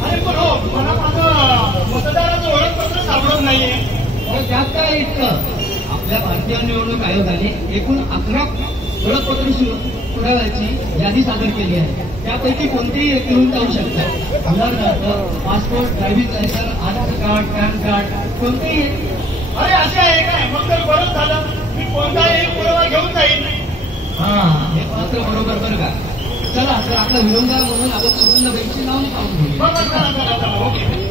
अरे पण हो मला माझं मतदाराचं ओळखपत्र पुढं नाहीये. त्यात काय इतकं? आपल्या भारतीय निवडणूक आयोगाने एकूण 11 ओळखपत्र पुराव्याची यादी सादर केली आहे. त्यापैकी कोणतेही एक घेऊन जाऊ शकतात. उदाहरणार्थ पासपोर्ट, ड्रायव्हिंग लायसन्स, आधार कार्ड, पॅन कार्ड कोणतेही. अरे असे आहे काय? मग तर बरंच झालं. मी कोणताही पुरावा घेऊन जाईल. हा, हे मात्र बरोबर बरं का. चला तर आपला विरोधकार म्हणून आपण सुगंधाबाईची नाव काढून घेऊ. चला ओके.